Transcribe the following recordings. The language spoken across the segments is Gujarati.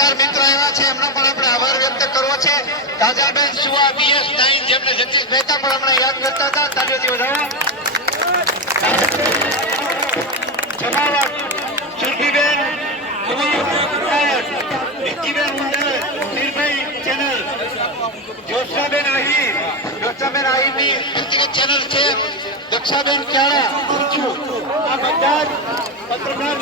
પત્રકાર મિત્રો આવ્યા છે એમનો પણ આપણે આભાર વ્યક્ત કરવો છે. કાજાબેન સુવા BS9 જેમને જગદીશ મહેતા પણ હમણાં યાદ કરતા હતા. તાલીઓથી વધાવો. જમાવટ સુરભીબેન નિકીબેન મંડળ નીરભાઈ ચેનલ જોશાબેન આહીરની વ્યક્તિગત ચેનલ છે. દક્ષાબેન ક્યાડા આ બધા પત્રકાર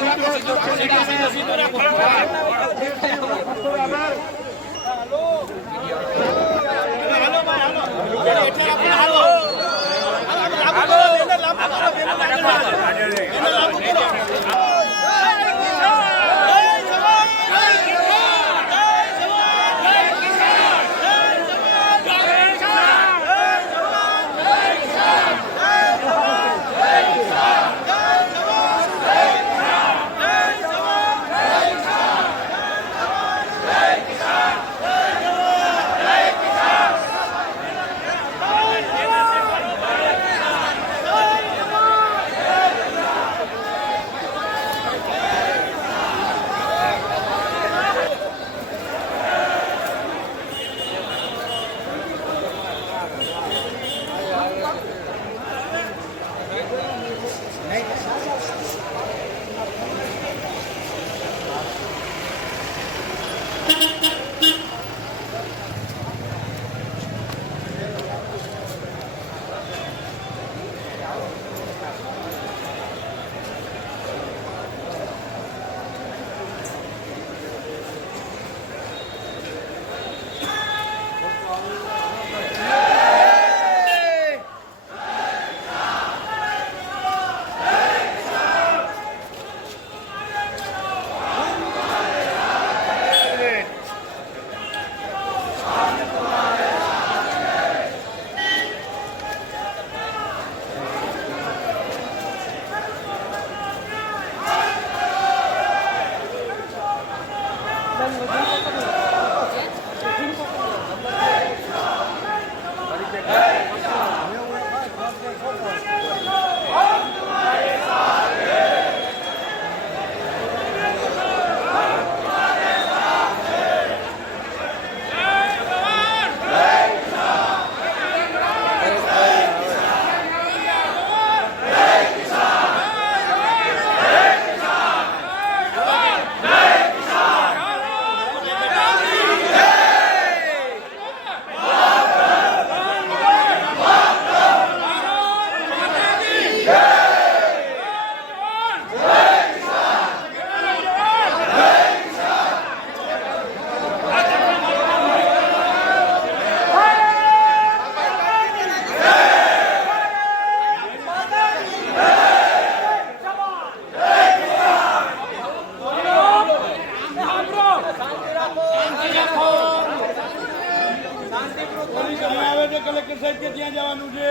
કલેક્ટર સાહેબ કે ત્યાં જવાનું છે.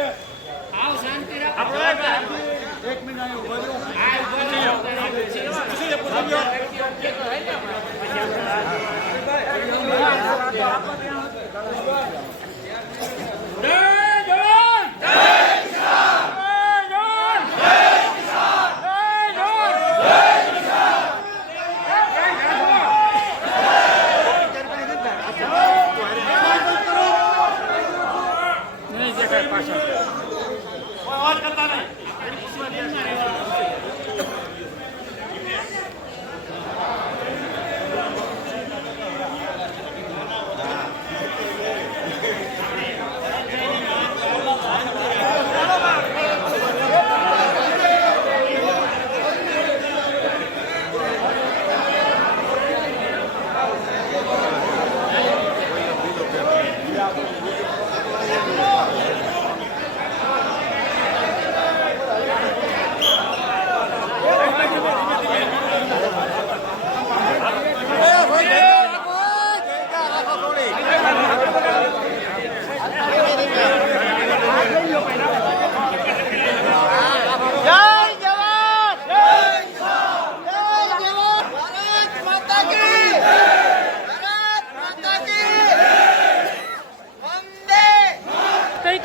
આવ શાંતિ રાખો. એક મિનિટ આયો ઉભો રહ્યો. આ ઉભો રહ્યો.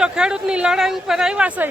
તો ખેડૂતની લડાઈ ઉપર આવ્યા છે.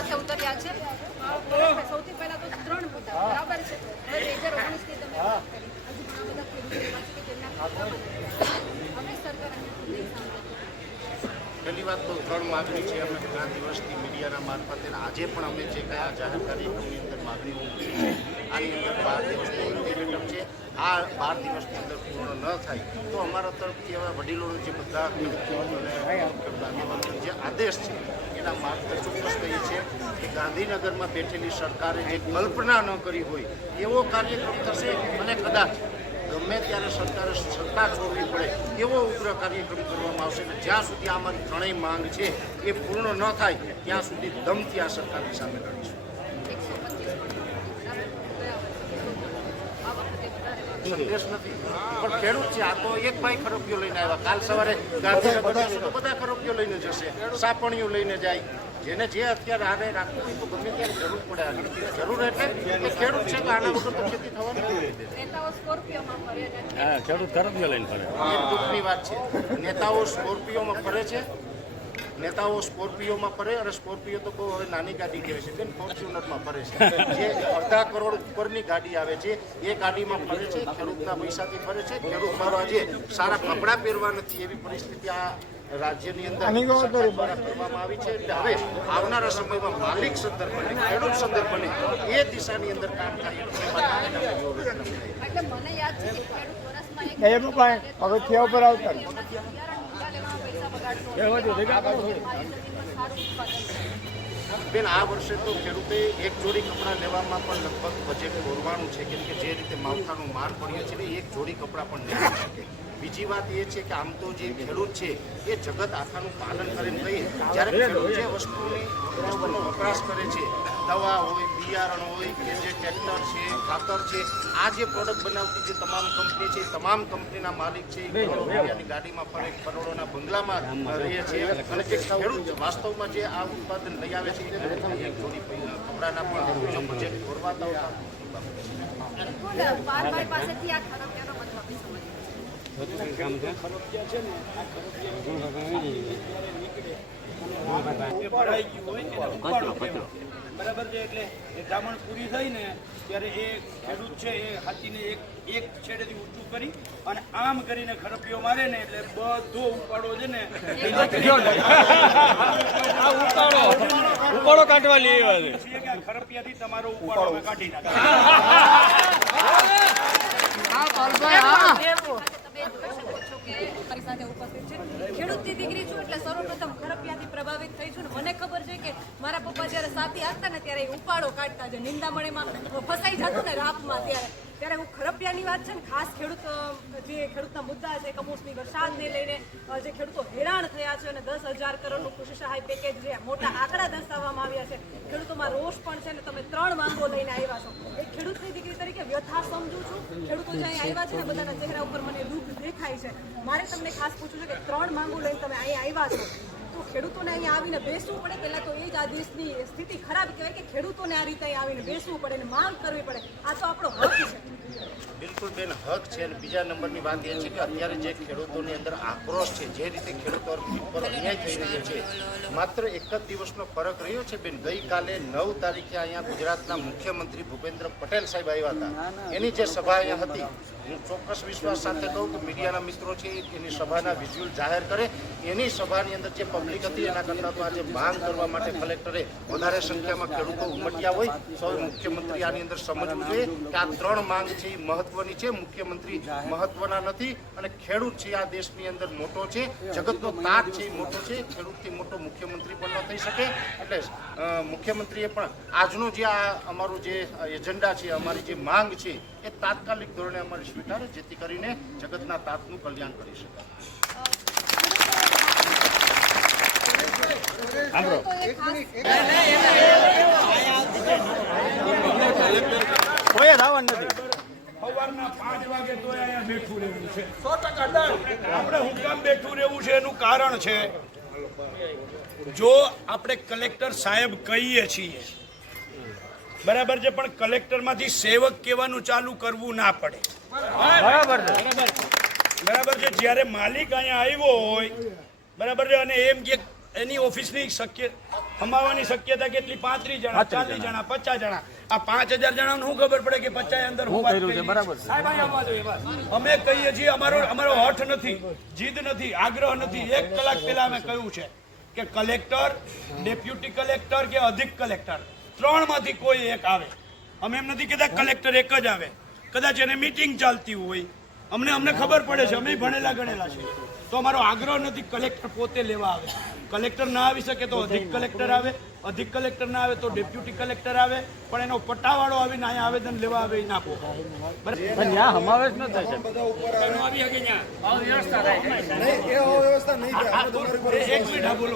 સાથે ઉતર્યા છે. સૌથી પહેલા તો 3 મુદ્દા બરાબર છે. હવે 2019 ની તમે વાત કરી. હજુ ઘણા બધા ખેડૂતો એવા છે કે જેમના ખાતામાં હવે સરકાર અહીંયાથી નહીં સાંભળે. પહેલી વાત તો 3 માગણી છે. અમે ઘણા દિવસથી મીડિયાના મારફતે આજે પણ અમે જે કયા જાહેર કાર્યક્રમની અંદર માગણીઓ મૂકી છે આની અંદર 12 દિવસનો અલ્ટિમેટમ છે. આ 12 દિવસની અંદર પૂર્ણ ન થાય તો અમારા તરફથી હવે વડીલોનો જે બધા આગેવાનો જે આદેશ છે એના મારફતે ચોક્કસ કહીએ છીએ કે ગાંધીનગરમાં બેઠેલી સરકારે જે કલ્પના ન કરી હોય એવો કાર્યક્રમ થશે અને કદાચ ગમે ત્યારે સરકારે સત્તા છોડવી પડે એવો ઉગ્ર કાર્યક્રમ કરવામાં આવશે અને જ્યાં સુધી અમારી ત્રણેય માંગ છે એ પૂર્ણ ન થાય ત્યાં સુધી દમથી આ સરકારની સામે લડીશું. 125 સંદેશ નથી પણ ખેડૂત છે. આ તો એક ભાઈ ખરબીઓ લઈને આવ્યા. કાલ સવારે ગાંધીનગર જશે તો બધા ખરબીઓ લઈને જશે, સાપણીઓ લઈને જાય. જેને જે અત્યારે આને રાખવું હોય તો ગમે ત્યારે જરૂર પડે. જરૂર એટલે કે ખેડૂત છે તો આના વગર તો ખેતી થવાની નથી. નેતાઓ સ્કોર્પિયોમાં ફરે છે. ખેડૂત ખરબીઓ લઈને ફરે. એ દુઃખની વાત છે. નેતાઓ સ્કોર્પિયોમાં ફરે છે. નેતાઓ સ્કોર્પિયોમાં ફરે અને સ્કોર્પિયો તો કોઈ હવે નાની ગાડી કહેવાય છે બેન, ફોર્ચ્યુનરમાં ફરે છે. જે 2.5 કરોડ ઉપરની ગાડી આવે છે એ ગાડીમાં ફરે છે. ખેડૂતના પૈસાથી ફરે છે. ખેડૂત મારો આજે સારા કપડાં પહેરવા નથી એવી પરિસ્થિતિ આ રાજ્યની અંદર સરકાર દ્વારા કરવામાં આવી છે. એટલે હવે આવનારા સમયમાં માલિક સદ્ધર બને, ખેડૂત સદ્ધર બને એ દિશાની અંદર કામ થાય એટલે મને યાદ છે કે ખેડૂત વર્ષમાં એક પગથિયા ઉપર આવતા બિયારણ લેવામાં પૈસા બગાડતો સારું ઉત્પાદન. બેન આ વર્ષે તો ખેડૂતે એક જોડી કપડાં લેવામાં પણ લગભગ બજેટ દોરવાનું છે કેમ કે જે રીતે માવઠાનો માર પડ્યો છે ને એક જોડી કપડાં પણ નહીં લઈ શકે. બીજી વાત એ છે કે આમ તો જે ખેડૂત છે એ જગત આખાનું પાલન કરીને કહીએ જ્યારે ખેડૂત જે વસ્તુનો વપરાશ કરે છે, દવા હોય, બિયારણ હોય કે જે ટ્રેક્ટર છે, ખાતર છે, આ જે પ્રોડક્ટ બનાવતી જે તમામ કંપની છે તમામ કંપનીના માલિક છે એ કરોડો રૂપિયાની ગાડીમાં ફરે, કરોડોના બંગલામાં રહે છે અને જે ખેડૂત વાસ્તવમાં જે આ ઉત્પાદન લઈ આવે છે એ એક જોડી કપડાના પણ જો બજેટ દોરવાતા હોય બિલકુલ 12 પાસેથી આ ખરબિયાનો મતલબ સમજ બરાબર છે. એટલે એ ધામણ પૂરી થઈ ને ત્યારે એ ખેડૂત છે એ હાથીને એક છેડેથી ઊંચું કરી અને આમ કરીને ખરપીઓ મારે ને એટલે બધો ઉપાડો છે ને ઉપાડો કાઢવા લેવા છે કે ખરપિયાથી તમારો ઉપાડો કાઢી નાખે. ખેડૂતની દીકરી છું એટલે સર્વપ્રથમ ખરપિયાથી પ્રભાવિત થઈ છું. મને ખબર છે કે મારા પપ્પા જયારે સાથી હાંકતા ને ત્યારે ઉપાડો કાઢતા છે, નિંદામણીમાં ફસાઈ જતું ને રાપમાં ત્યારે હું ખરપિયાની વાત છે ને ખાસ ખેડૂતના મુદ્દા છે, કમોસમી વરસાદને લઈને જે ખેડૂતો હેરાન થયા છે અને 10,000 કરોડનું કૃષિ સહાય પેકેજ જે મોટા આંકડા દર્શાવવામાં આવ્યા છે, ખેડૂતોમાં રોષ પણ છે ને તમે 3 માંગો લઈને આવ્યા છો. એક ખેડૂતની દીકરી તરીકે વ્યથા સમજુ છું. ખેડૂતો જે અહીં આવ્યા છે ને બધાના ચહેરા ઉપર મને દુઃખ દેખાય છે. મારે તમને ખાસ પૂછવું છે કે 3 માંગો લઈને તમે અહીં આવ્યા છો તો ખેડૂતોને અહીંયા આવીને બેસવું પડે. પહેલા તો એ જ આ દેશની સ્થિતિ ખરાબ કહેવાય કે ખેડૂતોને આ રીતે અહીં આવીને બેસવું પડે અને માંગ કરવી પડે. આ તો આપણો હક છે. બિલકુલ બેન હક છે. અને બીજા નંબરની વાત એ છે કે અત્યારે જે ખેડૂતોની અંદર આક્રોશ છે, જે રીતે ખેડૂતો પર અન્યાય થઈ રહ્યો છે, માત્ર એક જ દિવસનો ફરક રહ્યો છે બેન. ગઈકાલે 9 તારીખે અહીંયા ગુજરાતના મુખ્યમંત્રી ભૂપેન્દ્ર પટેલ સાહેબ આવ્યા હતા. એની જે સભા અહીંયા હતી, હું ચોક્કસ વિશ્વાસ સાથે કહું કે મીડિયાના મિત્રો છે એની સભાના વિઝ્યુઅલ જાહેર કરે. એની સભાની અંદર જે પબ્લિક હતી એના કરતાં તો આજે માંગ કરવા માટે કલેક્ટરે વધારે સંખ્યામાં ખેડૂતો ઉમટ્યા હોય. સૌ મુખ્યમંત્રી આની અંદર સમજવું જોઈએ કે આ 3 માંગ છે એ મહત્વની છે. મુખ્યમંત્રી મહત્વના નથી અને ખેડૂત છે આ દેશની અંદર મોટો છે, જગતનો તાત છે એ મોટો છે. ખેડૂતથી મોટો મુખ્યમંત્રી પણ ન થઈ શકે. એટલે મુખ્યમંત્રીએ પણ આજનો જે આ અમારું જે એજન્ડા છે, અમારી જે માંગ છે એ તાત્કાલિક ધોરણે અમારે સ્વીકારે જેથી કરીને જગતના તાતનું કલ્યાણ કરી શકાય. કોઈ ધાવન નથી. સવારના 5 વાગે તો અહીંયા બેઠું રહેવું છે. 100% આપણે હું કામ બેઠું રહેવું છે એનું કારણ છે જો આપણે કલેક્ટર સાહેબ કહીએ છીએ બરાબર છે પણ કલેક્ટરમાંથી સેવક કહેવાનું ચાલુ કરવું ના પડે. બરાબર છે. જ્યારે માલિક અહીંયા આવ્યો હોય બરાબર છે અને એમ કે એની ઓફિસની શક્ય હમાવાની શક્યતા કેટલી? 35 જણા, 40 જણા, 50 જણા. આ 5000 જણાને શું ખબર પડે કે 50 અંદર હું વાત કરી? સાહેબ અહીં આવવા જોઈએ બસ. અમે કહીએ છીએ અમારો હઠ નથી, જીદ નથી, આગ્રહ નથી. 1 કલાક પહેલા અમે કહ્યું છે કે કલેક્ટર, ડેપ્યુટી કલેક્ટર કે અધિક કલેક્ટર 3 માંથી કોઈ એક આવે. અમે એમ નથી કહેતા કલેક્ટર એક જ આવે. કદાચ એને મીટિંગ ચાલતી હોય, અમને ખબર પડે છે, અમે ભણેલા ગણેલા છે. તો અમારો આગ્રહ નથી કલેક્ટર પોતે લેવા આવે. કલેક્ટર ના આવી શકે તો અધિક કલેક્ટર આવે, અધિક કલેક્ટર ના આવે તો ડેપ્યુટી કલેક્ટર આવે, પણ એનો પટ્ટાવાળો આવીને અહીંયા આવેદન લેવા આવે એ ના પોહાય. એક મિનિટ, હા બોલો.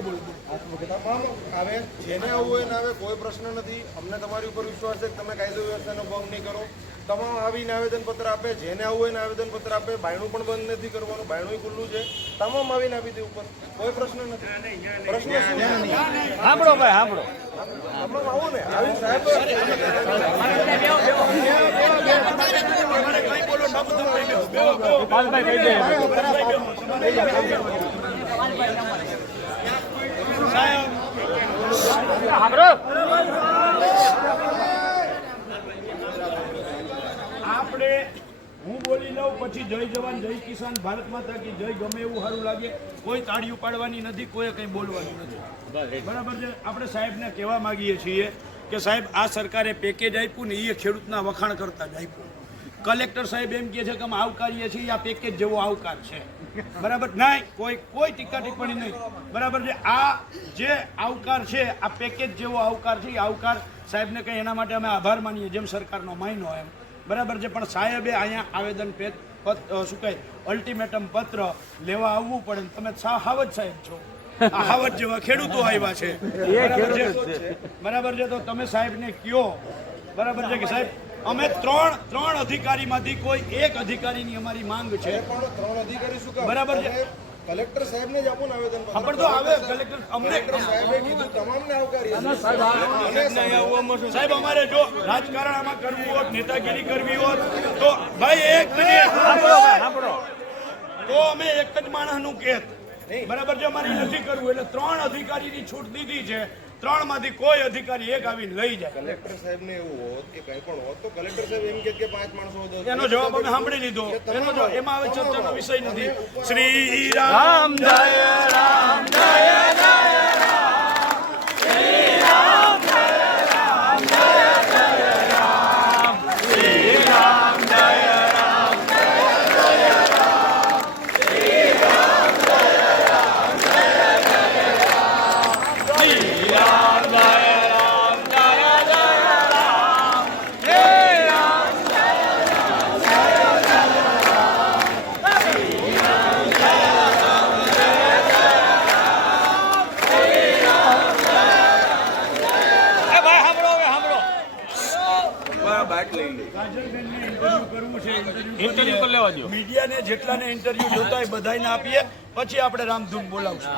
તમામ આવે, જેને આવવું હોય ને આવે, કોઈ પ્રશ્ન નથી. અમને તમારી ઉપર વિશ્વાસ છે કે તમે કાયદો વ્યવસ્થાનો ભંગ નહીં કરો. તમામ આવીને આવેદનપત્ર આપે, જેને આવવું હોય ને આવેદનપત્ર આપે. બાયણું પણ બંધ નથી કરવાનું, બાયણું ખુલ્લું છે. તમામ આવીને આપી દે ઉપર, કોઈ પ્રશ્ન નથી. પ્રશ્ન શું છે? સાંભળો ભાઈ, સાંભળો. તમામ આવો ને, આવીને સાહેબ અમારે કઈ બોલો ના બધું કહી દો. પાલભાઈ કહી દે. સાહેબ સાંભળો. આપણે હું બોલી લઉં પછી જય જવાન, જય કિસાન, ભારત માતા કી જય ગમે એવું સારું લાગે. કોઈ તાળીઓ પાડવાની નથી, કોઈ કંઈ બોલવાનું નથી. બરાબર છે. આપણે સાહેબને કહેવા માંગીએ છીએ કે સાહેબ આ સરકારે પેકેજ આપ્યું ને એ ખેડૂતના વખાણ કરતા જ આપ્યું. કલેક્ટર સાહેબ એમ કહે છે કે અમે આવકારીએ છીએ, આ પેકેજ જેવો આવકાર છે. બરાબર નહીં, કોઈ ટીકા ટિપ્પણી નહીં. બરાબર છે. આ જે આવકાર છે, આ પેકેજ જેવો આવકાર છે, એ આવકાર સાહેબને કંઈ એના માટે અમે આભાર માનીએ, જેમ સરકારનો મહિનો એમ. બરાબર છે. પણ સાહેબે અહીંયા આવેદન શું કહે અલ્ટિમેટમ પત્ર લેવા આવવું પડે. તમે હાવજ સાહેબ છો, આ હાવજ જેવા ખેડૂતો આવ્યા છે. બરાબર છે. તો તમે સાહેબને કયો, બરાબર છે કે સાહેબ અમે ત્રણ અધિકારીમાંથી કોઈ એક અધિકારીની અમારી માંગ છે. પણ 3 અધિકારી શું કામ? બરાબર છે. કલેક્ટર સાહેબને જ આપો ને આવેદનપત્ર. પણ તો આવે કલેક્ટર અમને સાહેબે કીધું તમામને આવકારીએ છીએ. સાહેબ અમારે જો રાજકારણ આમાં કરવું હોત, નેતાગીરી કરવી હોત તો ભાઈ એક મિનિટ તો અમે એક જ માણસનું કહેત. બરાબર છે. અમારે નથી કરવું એટલે 3 અધિકારીની છૂટ દીધી છે. 3 માંથી કોઈ અધિકારી એક આવીને લઈ જાય. કલેક્ટર સાહેબને એવું હોત કે કંઈ પણ હોત તો કલેક્ટર સાહેબ એમ કહે કે 5 માણસો વધુ. એનો જવાબ અમે સાંભળી લીધો. એનો જવાબ એમાં હવે ચર્ચાનો વિષય નથી. શ્રી રામ જય રામ જય જય રામ, શ્રી રામ જય રામ જય જય રામ, શ્રી રામ જય રામ જય જય રામ, શ્રી રામ જય રામ જય જય રામ, શ્રી રામ જય રામ જય જય રામ, શ્રી રામ જય રામ જય જય રામ, શ્રી રામ જય રામ જય જય રામ, શ્રી રામ જય એ ભાઈ સાંભળો, હવે સાંભળો. કાજલબેનને ઇન્ટરવ્યુ કરવું છે. ઇન્ટરવ્યુ કરી લેવા દો. મીડિયાને જેટલાને ઇન્ટરવ્યુ જોતા હોય બધાને આપીએ, પછી આપણે રામધૂન બોલાવશું.